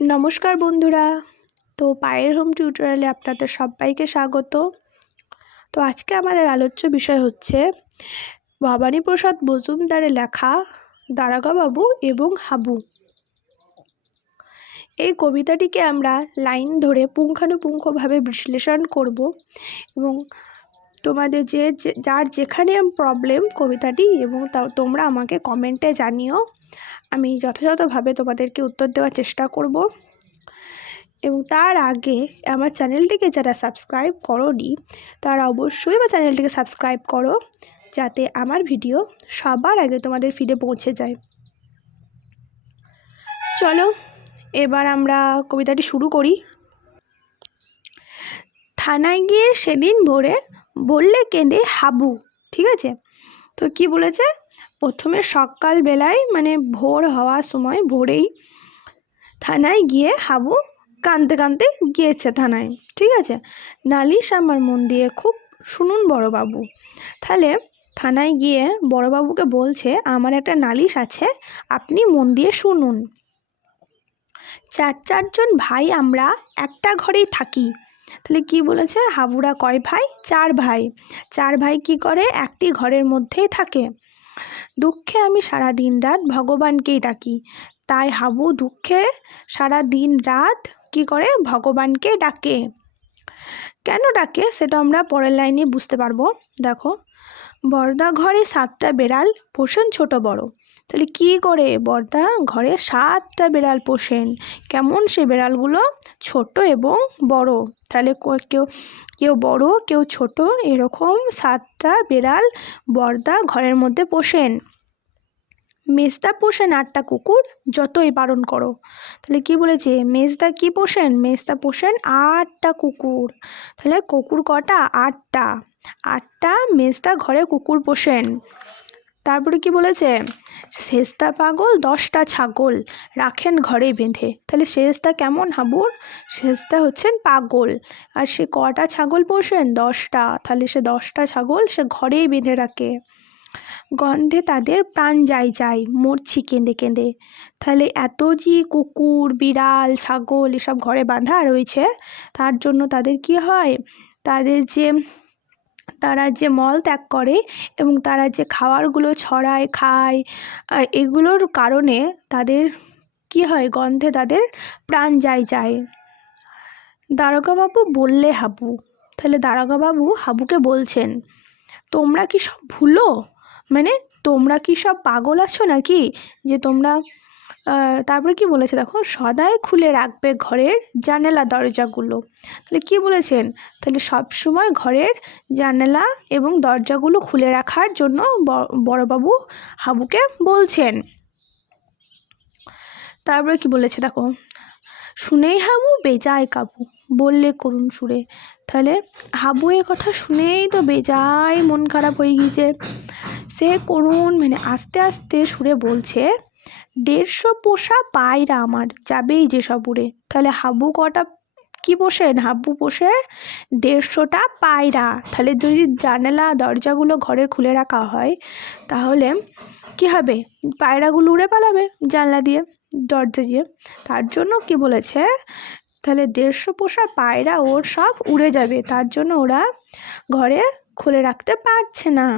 নমস্কার বন্ধুরা। তো পায়ের হোম টিউটোরিয়ালে আপনাদের সবাইকে স্বাগত। তো আজকে আমাদের আলোচ্য বিষয় হচ্ছে ভবানীপ্রসাদ মজুমদারের লেখা দারোগাবাবু এবং হাবু। এই কবিতাটিকে আমরা লাইন ধরে পুঙ্খানুপুঙ্খভাবে বিশ্লেষণ করব এবং তোমাদের যার যেখানে প্রবলেম কবিতাটি এবং তোমরা আমাকে কমেন্টে জানিও, আমি যথাযথভাবে তোমাদেরকে উত্তর দেওয়ার চেষ্টা করব। এবং তার আগে আমার চ্যানেলটিকে যারা সাবস্ক্রাইব করোনি তারা অবশ্যই আমার চ্যানেলটিকে সাবস্ক্রাইব করো, যাতে আমার ভিডিও সবার আগে তোমাদের ফিডে পৌঁছে যায়। চলো এবার আমরা কবিতাটি শুরু করি। থানায় গিয়ে সেদিন ভোরে বললে কেঁদে হাবু। ঠিক আছে, তো কি বলেছে, প্রথমে সকালবেলায় মানে ভোর হওয়ার সময় ভোরেই থানায় গিয়ে হাবু কাঁদতে কাঁদতে গিয়েছে থানায়। ঠিক আছে, নালিশ আমার মন দিয়ে খুব শুনুন বড়োবাবু। তাহলে থানায় গিয়ে বড়োবাবুকে বলছে আমার একটা নালিশ আছে, আপনি মন দিয়ে শুনুন। চারজন ভাই আমরা একটা ঘরেই থাকি। তাহলে কি বলেছে, হাবুরা কয় ভাই? চার ভাই কি করে? একটি ঘরের মধ্যেই থাকে। দুঃখে আমি সারা দিন রাত ভগবানকেই ডাকি। তাই হাবু দুঃখে সারা দিন রাত কি করে? ভগবানকে ডাকে। কেন ডাকে সেটা আমরা পরের লাইনে বুঝতে পারবো। দেখো, বর্দা ঘরে 7টা বেড়াল পোষেন ছোট বড়। তাহলে কি করে? বর্দা ঘরে 7টা বেড়াল পোষেন। কেমন সে বেড়ালগুলো? ছোট এবং বড়। তাহলে কেউ বড় কেউ ছোট, এরকম 7টা বেড়াল বর্দা ঘরের মধ্যে পোষেন। মেজদা পোষেন 8টা কুকুর, যতই বারণ করো। তাহলে কি বলেছে, মেজদা কি পোষেন? মেজদা পোষেন 8টা কুকুর। তাহলে কুকুর কটা? 8টা মেজদা ঘরে কুকুর পোষেন। তারপরে কি বলেছে, সেজদা পাগল 10টা ছাগল রাখেন ঘরে বেঁধে। তাহলে সেজদা কেমন হাবুর? সেজদা হচ্ছেন পাগল, আর সে কটা ছাগল পোষেন? 10টা। তাহলে সে 10টা ছাগল সে ঘরেই বেঁধে রাখে। গন্ধে তাদের প্রাণ যায় মরছি কেঁদে কেঁদে। তাহলে এত যে কুকুর বিড়াল ছাগল এসব ঘরে বাঁধা রয়েছে, তার জন্য তাদের কি হয়, তারা যে মল ত্যাগ করে এবং তারা যে খাবারগুলো ছড়ায় খায়, এগুলোর কারণে তাদের কি হয়, গন্ধে তাদের প্রাণ যায়। দারোগাবাবু বললে হাবু। তাহলে দারোগাবাবু হাবুকে বলছেন, তোমরা কি সব ভুলো? মানে তোমরা কি সব পাগল আছো নাকি যে তোমরা তারপরে কি বলেছে দেখো, সদাই খুলে রাখবে ঘরের জানালা দরজাগুলো। তাহলে কি বলেছেন, তাহলে সব সময় ঘরের জানালা এবং দরজাগুলো খুলে রাখার জন্য বড়োবাবু হাবুকে বলছেন। তারপরে কি বলেছে দেখো, শুনেই হাবু বেজায় কাবু বললে করুণ সুরে। তাহলে হাবু এ কথা শুনেই তো বেজায় মন খারাপ হয়ে গিয়েছে। সে করুণ মানে আস্তে আস্তে সুরে বলছে, 150 পোষা পায়রা আমার যাবেই যে সব উড়ে। তাহলে হাবু কটা কি পোষেন? হাবু পোষে 150টা পায়রা। তাহলে যদি জানালা দরজাগুলো ঘরে খুলে রাখা হয় তাহলে কি হবে, পায়রাগুলো উড়ে পালাবে জানলা দিয়ে দরজা দিয়ে। তার জন্য কি বলেছে, তাহলে 150 পোষা পায়রা ওর সব উড়ে যাবে, তার জন্য ওরা ঘরে খুলে রাখতে পারছে না।